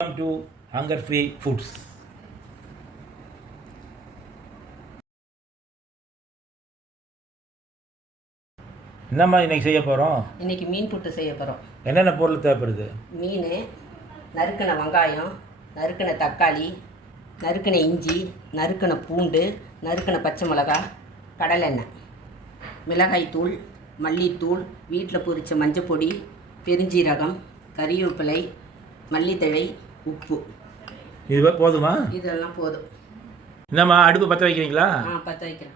Welcome to Hunger Free Foods. என்னம்மா இன்னைக்கு செய்ய போகிறோம் இன்னைக்கு மீன் புட்டு செய்ய போகிறோம் என்னென்ன பொருள் தேவைப்படுது? மீன் நறுக்கின வெங்காயம் நறுக்கின தக்காளி நறுக்கின இஞ்சி நறுக்கின பூண்டு நறுக்கின பச்சை மிளகாய் கடலெண்ணெய் மிளகாய்த்தூள் மல்லித்தூள் வீட்டில் பொரித்த மஞ்சப்பொடி பெருஞ்சீரகம் கறிவேப்பிலை மல்லித்தழை உப்பு. இது போதுமா? இதெல்லாம் போதும். என்னம்மா அடுப்பு பற்ற வைக்கிறீங்களா? ஆ பற்ற வைக்கிறேன்.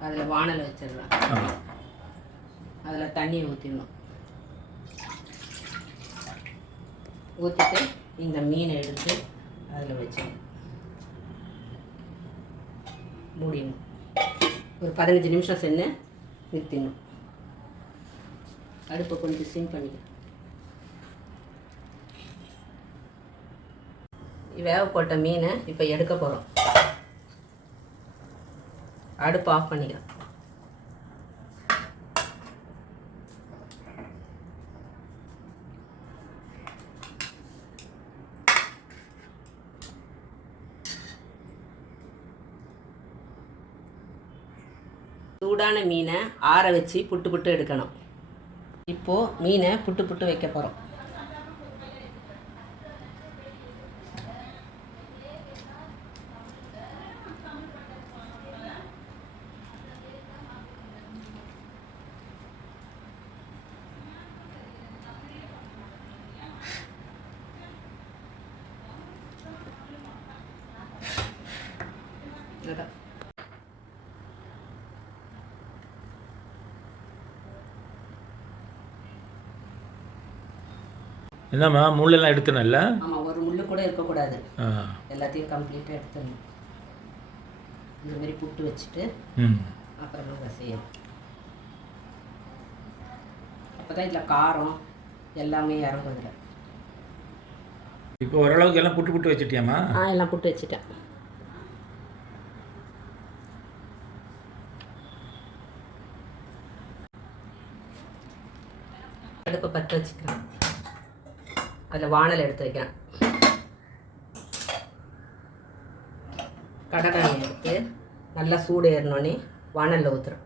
அதில் வானல் வச்சிடுறேன் ஆ. அதில் தண்ணியை ஊற்றிடணும் ஊற்றிட்டு இந்த மீனை எடுத்து அதில் வச்சிடணும். மூடிடணும். ஒரு பதினஞ்சு நிமிஷம் சென்று நிறுத்திடணும். அடுப்பை கொஞ்சம் சிம் பண்ணிக்க வேக போட்ட மீனை இப்போ எடுக்க போகிறோம் அடுப்பு ஆஃப் பண்ணிக்கலாம் சூடான மீனை ஆற வச்சு புட்டு புட்டு எடுக்கணும். இப்போது மீனை புட்டு புட்டு வைக்க போகிறோம் என்னம்மா முள்ளெல்லாம் எடுத்துனல்ல ஆமாம் ஒரு முள்ளு கூட இருக்கக்கூடாது. எல்லாத்தையும் கம்ப்ளீட்டாக எடுத்துடணும். இந்த மாதிரி புட்டு வச்சுட்டு அப்புறம் செய்யணும். அப்போ தான் இதில் காரம் எல்லாமே இறங்கும் இதில். இப்போ ஓரளவுக்கு எல்லாம் புட்டு புட்டு வச்சுட்டியாம்மா? ஆ எல்லாம் புட்டு வச்சுட்டேன். அடுப்பை பற்ற வச்சுக்கிறேன். அதில் வானல் எடுத்து வைக்கிறேன். கடலை எடுத்து நல்லா சூடு ஏறினோடனே வானலில் ஊற்றுறேன்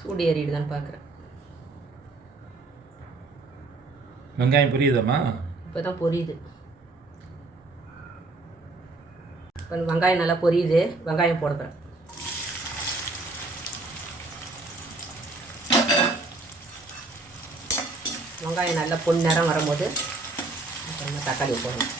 சூடு ஏறிடுதான்னு பார்க்குறேன் வெங்காயம் புரியுதாம்மா? இப்போ தான் பொரியுது. இப்போ வெங்காயம் நல்லா பொரியுது. வெங்காயம் போடுறேன் வெங்காயம் நல்லா பொன்னிறம் வரும்போது அப்புறமா தக்காளி போடணும்.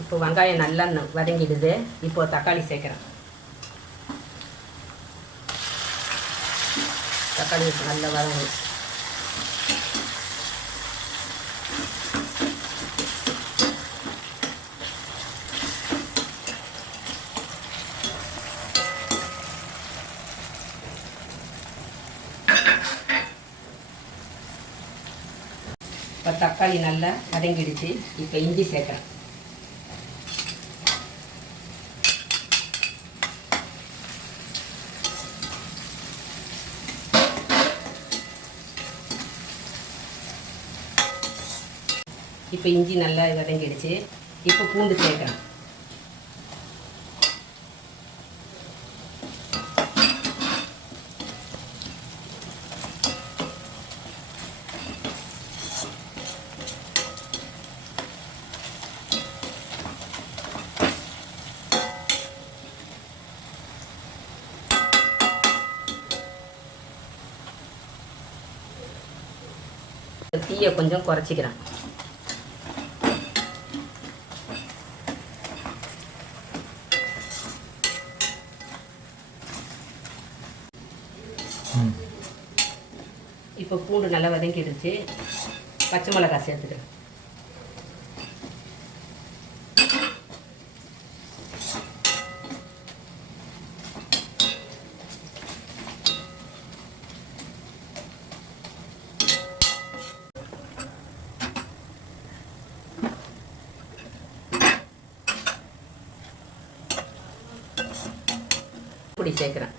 இப்போ வெங்காயம் நல்லா வதங்கிடுது. இப்போ தக்காளி சேர்க்குறேன். தக்காளி இப்போ நல்லா வதங்கு இப்போ தக்காளி நல்லா வதங்கிடுச்சு. இப்போ இஞ்சி சேர்க்குறேன். இப்போ இஞ்சி நல்லா வதங்கிடுச்சு. இப்போ பூண்டு சேர்க்கணும். தீயை கொஞ்சம் குறைச்சிக்கிறேன். இப்போ பூண்டு நல்லா வதங்கிடுச்சு பச்சை மிளகாய் சேர்த்துக்கிறேன். பொடி சேர்க்குறேன்.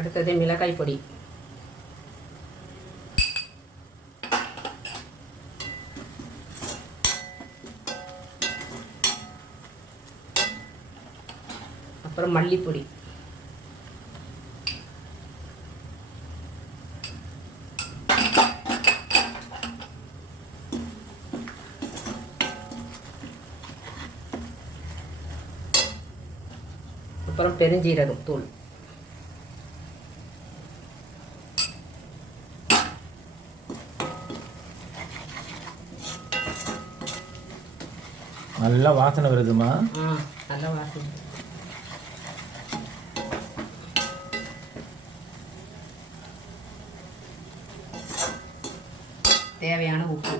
அடுத்தது மிளகாய் பொடி. அப்புறம் மல்லிப்பொடி. அப்புறம் பெருஞ்சீரகம் தூள். நல்லா வாசனை வருதுமா நல்லா வாசனை தேவையான உப்பு.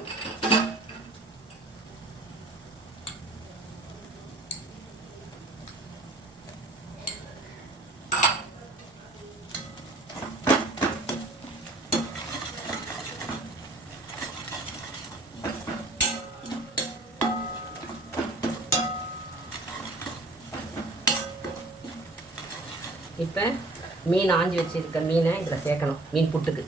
இப்போ மீன் ஆஞ்சி வச்சுருக்க மீனை இதில் சேர்க்கணும் மீன் புட்டுக்கு.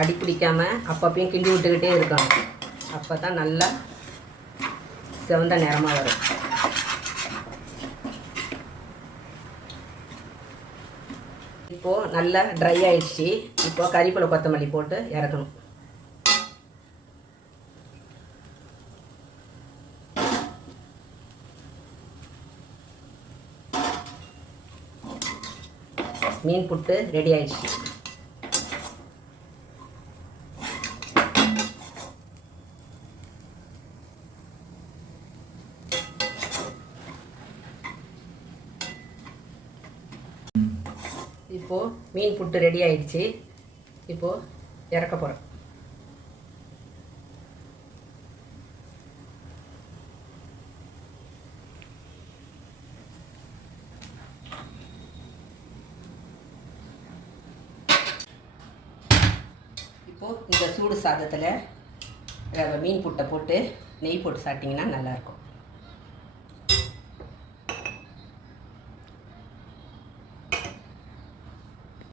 அடி பிடிக்காம அப்பப்பையும் கிண்டி விட்டுக்கிட்டே இருக்கணும். அப்போ தான் நல்லா சிவந்த நிறமாக வரும். இப்போது நல்லா ட்ரை ஆயிடுச்சு. இப்போ கறிப்பில் கொத்தமல்லி போட்டு இறக்கணும். மீன் புட்டு ரெடி ஆயிடுச்சு. இப்போது மீன் புட்டு ரெடி ஆயிடுச்சு. இப்போது இறக்க போகிறோம் இப்போது இந்த சூடு சாதத்தில் மீன் புட்டை போட்டு நெய் போட்டு சாப்பிட்டிங்கன்னா நல்லாயிருக்கும்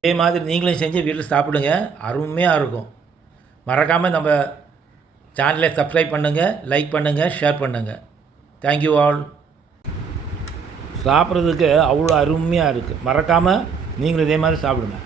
இதே மாதிரி நீங்களும் செஞ்சு வீட்டில் சாப்பிடுங்க. அருமையாக இருக்கும். மறக்காமல் நம்ம சேனலை சப்ஸ்கிரைப் பண்ணுங்கள் லைக் பண்ணுங்கள் ஷேர் பண்ணுங்கள் தேங்க்யூ ஆல் சாப்பிட்றதுக்கு அவ்வளோ அருமையாக இருக்குது மறக்காமல் நீங்களும் இதே மாதிரி சாப்பிடுங்க.